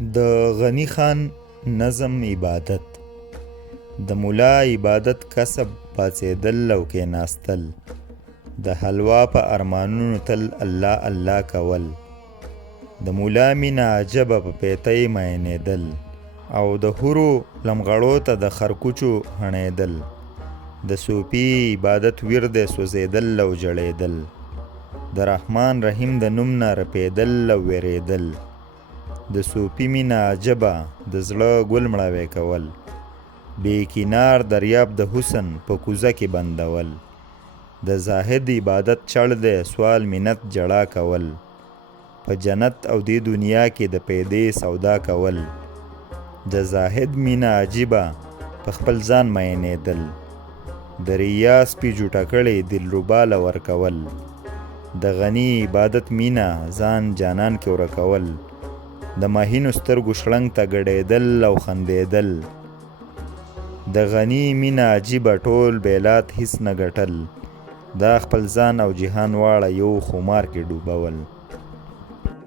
د غنی خان نظم عبادت. د مولا عبادت کسب پاڅېدل او کېناستل، د حلوا په ارمانونو تل الله الله کول، د مولا مینه عجبه په پیتۍ مینېدل، او د حورو لمغړو ته د خرکوچو هڼېدل، د صوفي عبادت ورد سوځېدل او جړېدل، د رحمان رحیم د نوم نه رپېدل او وېرېدل، د صوفي مینه عجبه د زړه ګل مړاوی کول، بې کنار دریاب د حسن په کوزه کې بندول، د زاهد عبادت چړ دی سوال منت جړا کول، په جنت او دې دنیا کې د پیدې سودا کول، د زاهد مینه عجیبه په خپل ځان مینېدل، د ریا سپي جوټه کړې دلربا له ورکول، د غني عبادت مینه ځان جانان کې ورکول، د مهینو سترګو شړنګ ته ګډېدل او خندېدل، د غني مینه عجیبه ټول بیلات هیڅ نه ګټل، دا خپل ځان او جهان واړه یو خمار کې ډوبول.